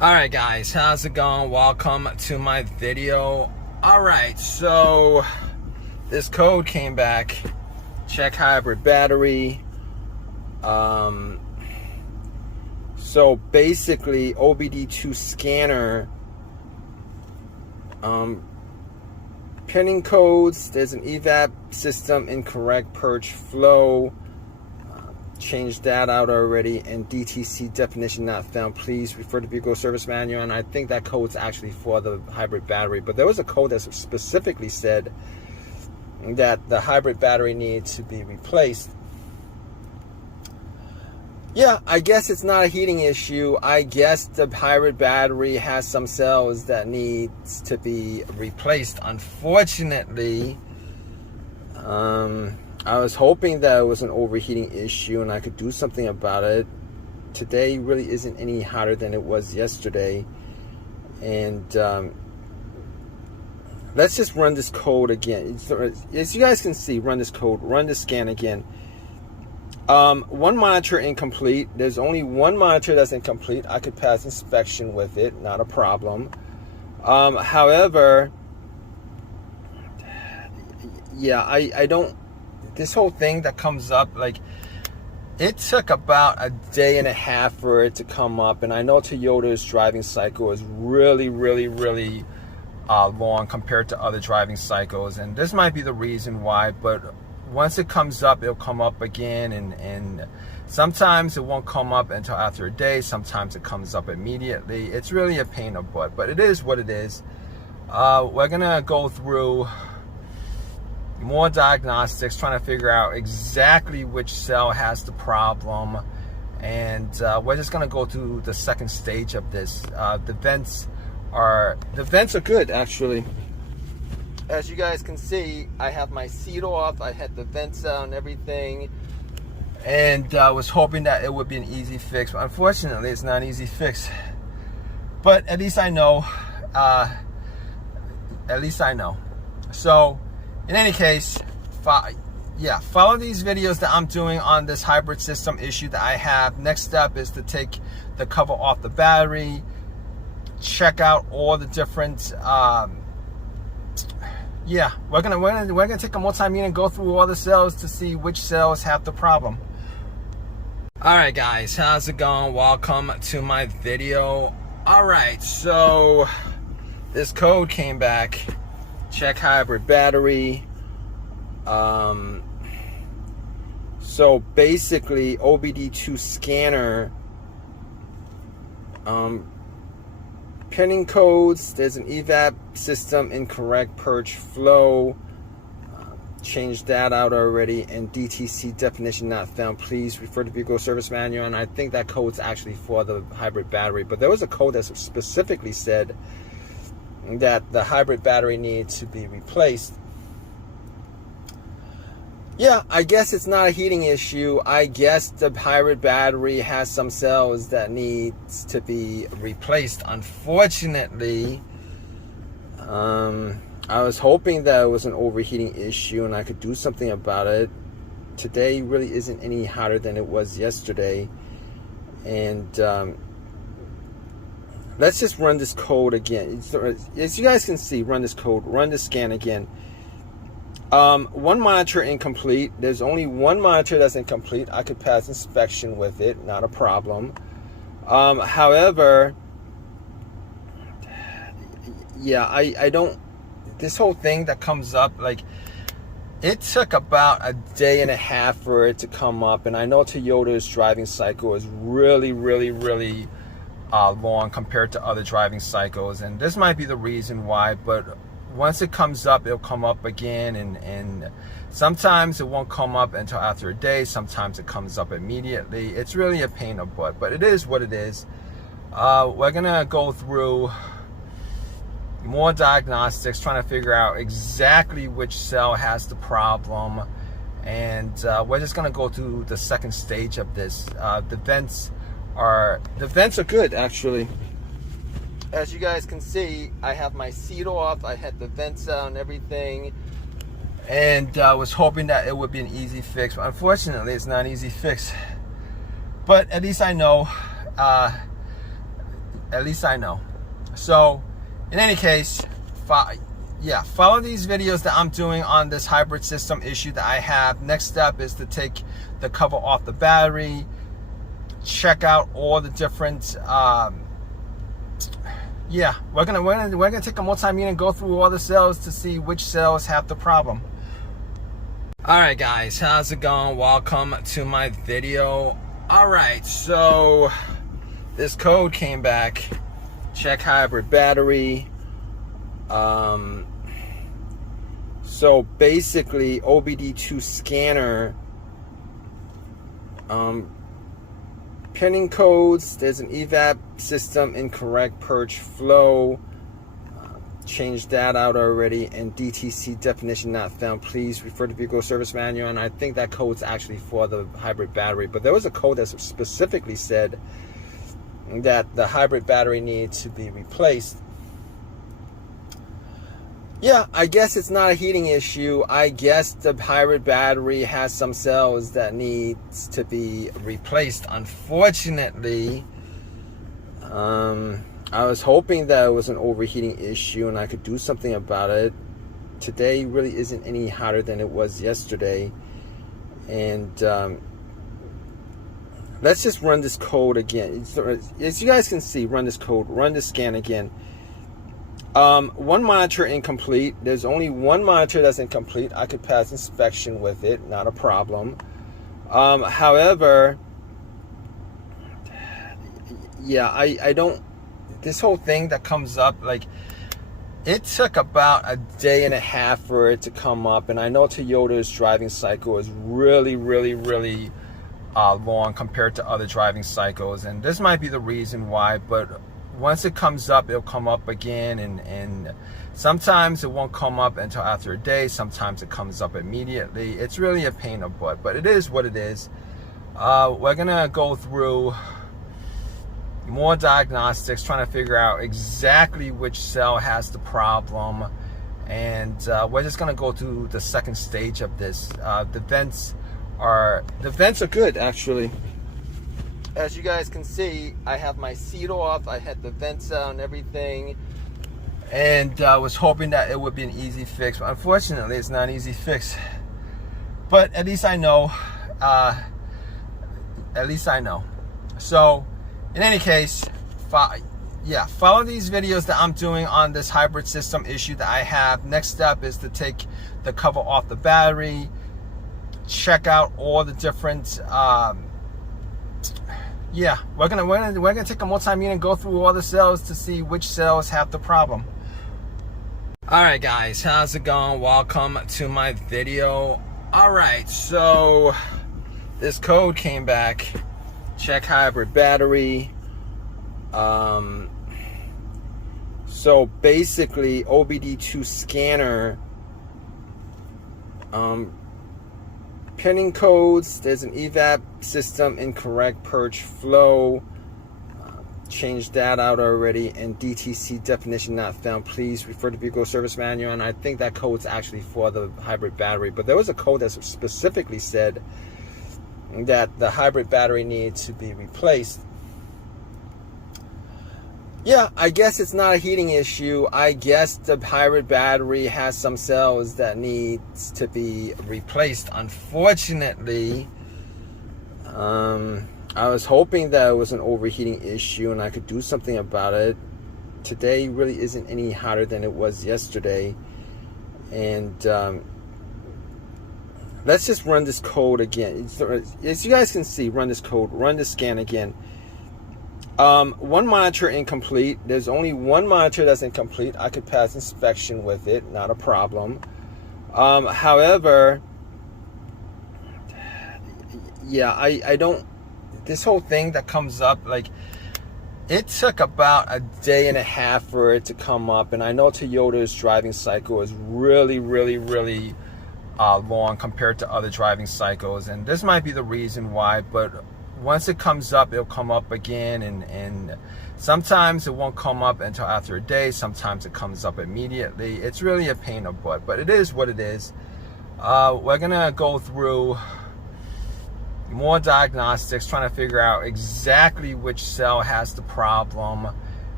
Alright guys, how's it going? Welcome to my video. Alright, so this code came back. Check hybrid battery. So basically OBD2 scanner, pinning codes, there's an evap system incorrect purge flow. Changed that out already, and DTC definition not found. Please refer to vehicle service manual. And I think that code's actually for the hybrid battery, but there was a code that specifically said that the hybrid battery needs to be replaced. Yeah, I guess it's not a heating issue. I guess the hybrid battery has some cells that needs to be replaced. Unfortunately, I was hoping that it was an overheating issue and I could do something about it. Today really isn't any hotter than it was yesterday. And let's just run this code again. As you guys can see, run this code, run the scan again. One monitor incomplete. There's only one monitor that's incomplete. I could pass inspection with it, not a problem. However, yeah, I don't, this whole thing that comes up, like, it took about a day and a half for it to come up, and I know Toyota's driving cycle is really long compared to other driving cycles, and this might be the reason why. But once it comes up, it'll come up again, and sometimes it won't come up until after a day. Sometimes it comes up immediately. It's really a pain in the butt, but it is what it is. We're gonna go through more diagnostics, trying to figure out exactly which cell has the problem, and we're just going to go through the second stage of this. The vents are good, actually. As you guys can see, I have my seat off, I had the vents out and everything, and I was hoping that it would be an easy fix, but unfortunately it's not an easy fix. But at least I know. So in any case, follow these videos that I'm doing on this hybrid system issue that I have. Next step is to take the cover off the battery, check out all the different, we're gonna take a multimeter and go through all the cells to see which cells have the problem. Alright guys, how's it going? Welcome to my video. Alright, so this code came back. Check hybrid battery. So basically OBD2 scanner, pinning codes, there's an evap system incorrect purge flow. Changed that out already, and DTC definition not found. Please refer to vehicle service manual. And I think that code's actually for the hybrid battery, but there was a code that specifically said that the hybrid battery needs to be replaced. Yeah, I guess it's not a heating issue. I guess the hybrid battery has some cells that needs to be replaced. Unfortunately, I was hoping that it was an overheating issue and I could do something about it. Today really isn't any hotter than it was yesterday. And let's just run this code again. As you guys can see, run this code, run the scan again. One monitor incomplete. There's only one monitor that's incomplete. I could pass inspection with it, not a problem. However, yeah, I don't, this whole thing that comes up, like, it took about a day and a half for it to come up, and I know Toyota's driving cycle is really long compared to other driving cycles, and this might be the reason why. But once it comes up, it'll come up again, and sometimes it won't come up until after a day. Sometimes it comes up immediately. It's really a pain in the butt, but it is what it is. We're gonna go through more diagnostics, trying to figure out exactly which cell has the problem, and we're just gonna go through the second stage of this. The vents are good, actually. As you guys can see, I have my seat off, I had the vents out and everything, and I was hoping that it would be an easy fix, but unfortunately it's not an easy fix. But at least I know. at least I know. So in any case, follow these videos that I'm doing on this hybrid system issue that I have. Next step is to take the cover off the battery, check out all the different we're gonna take a multimeter and go through all the cells to see which cells have the problem. Alright guys, how's it going? Welcome to my video. Alright, so this code came back. Check hybrid battery. So basically OBD2 scanner, pinning codes, there's an evap system incorrect purge flow, changed that out already, and DTC definition not found, please refer to vehicle service manual. And I think that code's actually for the hybrid battery, but there was a code that specifically said that the hybrid battery needs to be replaced. Yeah, I guess it's not a heating issue. I guess the hybrid battery has some cells that needs to be replaced. Unfortunately, I was hoping that it was an overheating issue and I could do something about it. Today really isn't any hotter than it was yesterday. And let's just run this code again. As you guys can see, run this code, run the scan again. One monitor incomplete. There's only one monitor that's incomplete. I could pass inspection with it, not a problem. However, I don't, this whole thing that comes up, like, it took about a day and a half for it to come up, and I know Toyota's driving cycle is really long compared to other driving cycles, and this might be the reason why, but once it comes up, it'll come up again, and sometimes it won't come up until after a day. Sometimes it comes up immediately. It's really a pain in the butt, but it is what it is. We're gonna go through more diagnostics, trying to figure out exactly which cell has the problem, and we're just gonna go through the second stage of this. The vents are good, actually. As you guys can see, I have my seat off, I had the vents out and everything, and I was hoping that it would be an easy fix, but unfortunately it's not an easy fix. But at least I know. So in any case, follow these videos that I'm doing on this hybrid system issue that I have. Next step is to take the cover off the battery, check out all the different we're gonna take a multimeter and go through all the cells to see which cells have the problem. Alright guys, how's it going? Welcome to my video. Alright, so this code came back. Check hybrid battery. So basically OBD2 scanner, pinning codes, there's an evap system incorrect purge flow, changed that out already, and DTC definition not found, please refer to vehicle service manual. And I think that code's actually for the hybrid battery, but there was a code that specifically said that the hybrid battery needs to be replaced. Yeah, I guess it's not a heating issue. I guess the hybrid battery has some cells that needs to be replaced. Unfortunately, I was hoping that it was an overheating issue and I could do something about it. Today really isn't any hotter than it was yesterday. And let's just run this code again. As you guys can see, run this code, run the scan again. One monitor incomplete. There's only one monitor that's incomplete. I could pass inspection with it, not a problem. However, I don't, this whole thing that comes up, like, it took about a day and a half for it to come up, and I know Toyota's driving cycle is really long compared to other driving cycles, and this might be the reason why, but once it comes up, it'll come up again, and sometimes it won't come up until after a day. Sometimes it comes up immediately. It's really a pain in the butt, but it is what it is. We're gonna go through more diagnostics, trying to figure out exactly which cell has the problem,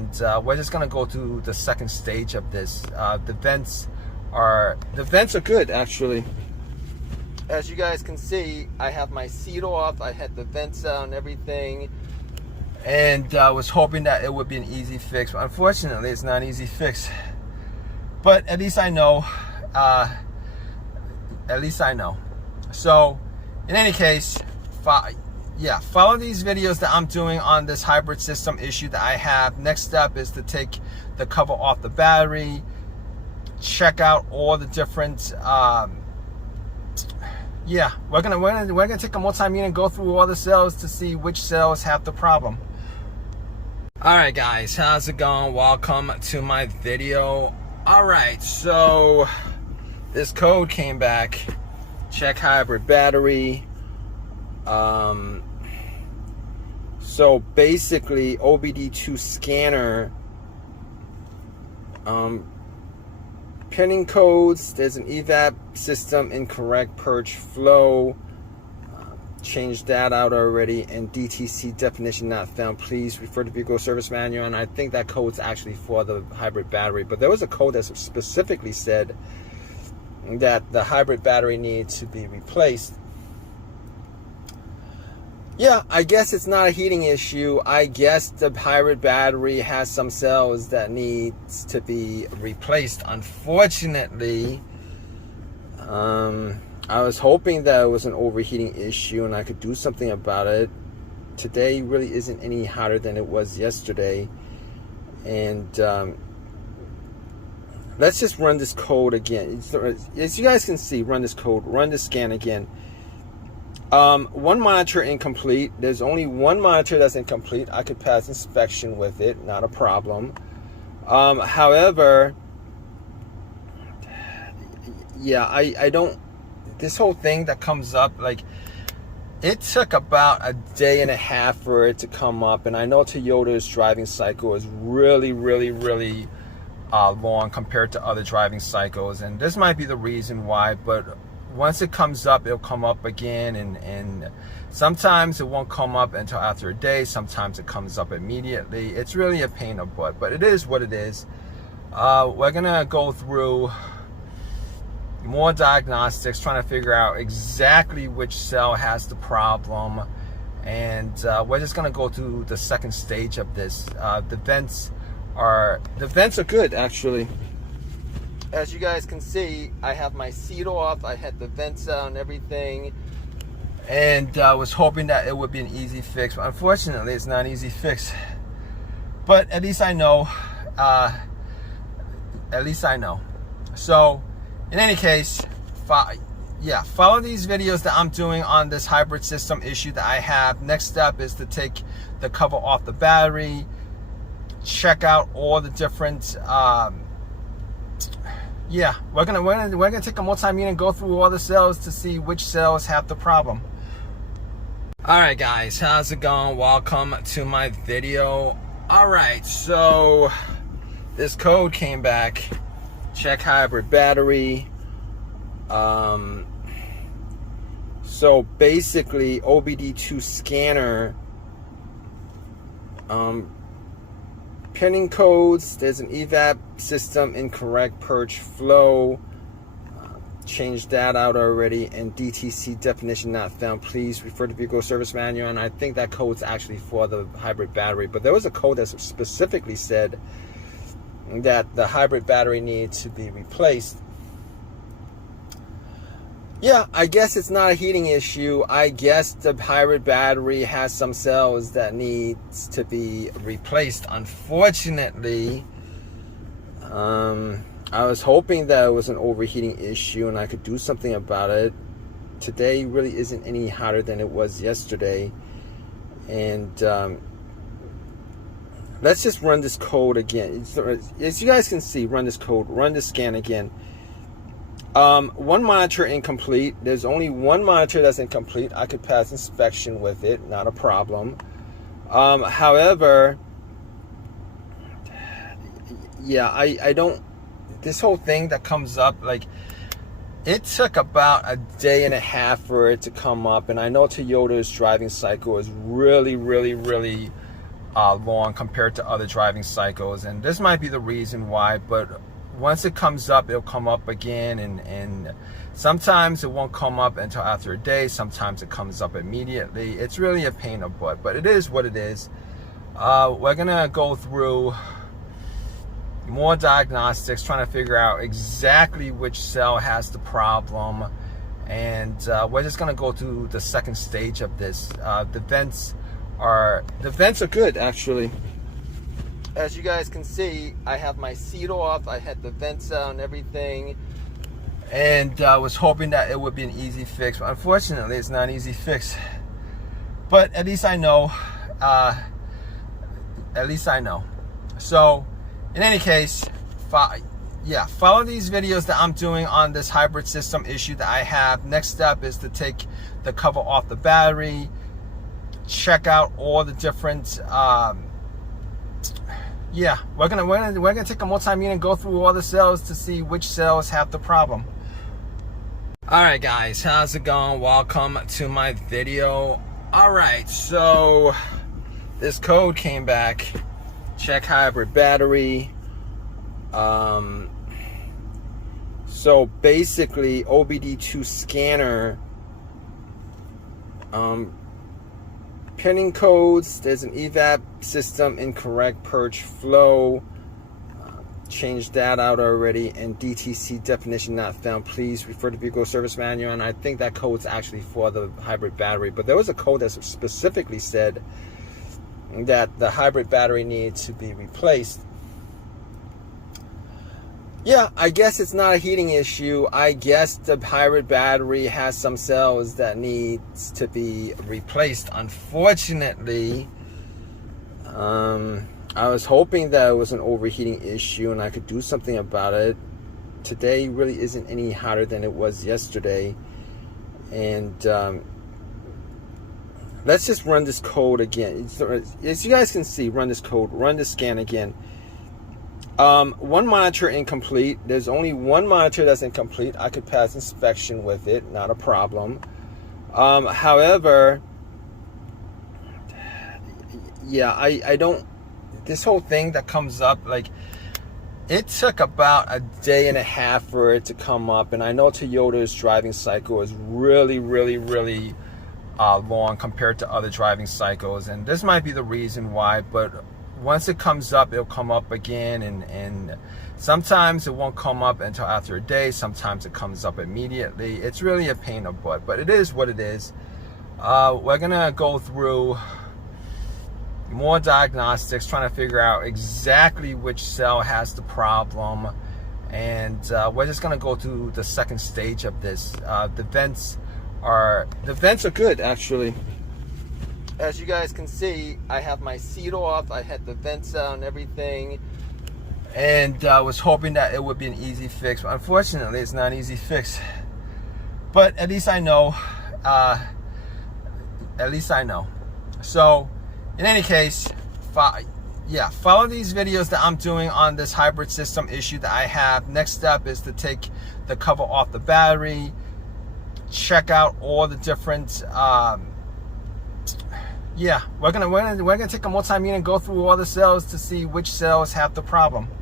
and we're just gonna go through the second stage of this. The vents are good, actually. As you guys can see, I have my seat off, I had the vents out and everything, and I was hoping that it would be an easy fix, but unfortunately it's not an easy fix. But at least I know. So in any case, follow these videos that I'm doing on this hybrid system issue that I have. Next step is to take the cover off the battery, check out all the different we're gonna take a multimeter and go through all the cells to see which cells have the problem. All right, guys, how's it going? Welcome to my video. All right, so this code came back. Check hybrid battery. So basically, OBD2 scanner. Pinning codes. There's an evap system incorrect purge flow. Changed that out already. And DTC definition not found. Please refer to vehicle service manual. And I think that code's actually for the hybrid battery. But there was a code that specifically said that the hybrid battery needs to be replaced. Yeah, I guess it's not a heating issue. I guess the hybrid battery has some cells that needs to be replaced. Unfortunately, I was hoping that it was an overheating issue and I could do something about it. Today really isn't any hotter than it was yesterday. And let's just run this code again. As you guys can see, run this code, run the scan again. One monitor incomplete. There's only one monitor that's incomplete. I could pass inspection with it, not a problem. However, I don't, this whole thing that comes up, like, it took about a day and a half for it to come up, and I know Toyota's driving cycle is really long compared to other driving cycles, and this might be the reason why. But once it comes up, it'll come up again, and sometimes it won't come up until after a day. Sometimes it comes up immediately. It's really a pain in the butt, but it is what it is. We're gonna go through more diagnostics, trying to figure out exactly which cell has the problem, and we're just gonna go through the second stage of this. The vents are good, actually. As you guys can see, I have my seat off, I had the vents out and everything, and I was hoping that it would be an easy fix, but unfortunately it's not an easy fix. But at least I know. So in any case, follow these videos that I'm doing on this hybrid system issue that I have. Next step is to take the cover off the battery, check out all the different we're gonna take a multimeter and go through all the cells to see which cells have the problem. All right, guys, how's it going? Welcome to my video. All right, so this code came back. Check hybrid battery. So basically, OBD2 scanner. Pinning codes. There's an evap system incorrect purge flow. Changed that out already. And DTC definition not found. Please refer to vehicle service manual. And I think that code's actually for the hybrid battery. But there was a code that specifically said that the hybrid battery needs to be replaced. Yeah, I guess it's not a heating issue. I guess the hybrid battery has some cells that needs to be replaced. Unfortunately, I was hoping that it was an overheating issue and I could do something about it. Today really isn't any hotter than it was yesterday. And let's just run this code again. As you guys can see, run this code, run the scan again. One monitor incomplete. There's only one monitor that's incomplete. I could pass inspection with it, not a problem. However, I don't, this whole thing that comes up, like, it took about a day and a half for it to come up, and I know Toyota's driving cycle is really long compared to other driving cycles, and this might be the reason why, but once it comes up, it'll come up again, and sometimes it won't come up until after a day, sometimes it comes up immediately. It's really a pain in the butt, but it is what it is. We're gonna go through more diagnostics, trying to figure out exactly which cell has the problem, and we're just gonna go through the second stage of this. The vents are good, actually. As you guys can see, I have my seat off, I had the vents out and everything, and I was hoping that it would be an easy fix, but unfortunately it's not an easy fix. But at least I know. So in any case, follow these videos that I'm doing on this hybrid system issue that I have. Next step is to take the cover off the battery, check out all the different we're gonna take a multimeter and go through all the cells to see which cells have the problem. All right, guys, how's it going? Welcome to my video. All right, so this code came back. Check hybrid battery. So basically, OBD2 scanner. Pinning codes, there's an evap system incorrect, purge flow, changed that out already, and DTC definition not found, please refer to vehicle service manual. And I think that code's actually for the hybrid battery, but there was a code that specifically said that the hybrid battery needs to be replaced. Yeah, I guess it's not a heating issue. I guess the hybrid battery has some cells that needs to be replaced. Unfortunately, I was hoping that it was an overheating issue and I could do something about it. Today really isn't any hotter than it was yesterday. And let's just run this code again. As you guys can see, run this code, run the scan again. One monitor incomplete. There's only one monitor that's incomplete. I could pass inspection with it, not a problem. However, yeah, I don't, this whole thing that comes up, like, it took about a day and a half for it to come up, and I know Toyota's driving cycle is really long compared to other driving cycles, and this might be the reason why, but once it comes up, it'll come up again, and sometimes it won't come up until after a day, sometimes it comes up immediately. It's really a pain in the butt, but it is what it is. We're gonna go through more diagnostics, trying to figure out exactly which cell has the problem, and we're just gonna go through the second stage of this. The vents are good, actually. As you guys can see, I have my seat off, I had the vents out and everything, and I was hoping that it would be an easy fix, but unfortunately it's not an easy fix. But at least I know. So in any case, follow these videos that I'm doing on this hybrid system issue that I have. Next step is to take the cover off the battery, check out all the different we're gonna take a multimeter and go through all the cells to see which cells have the problem.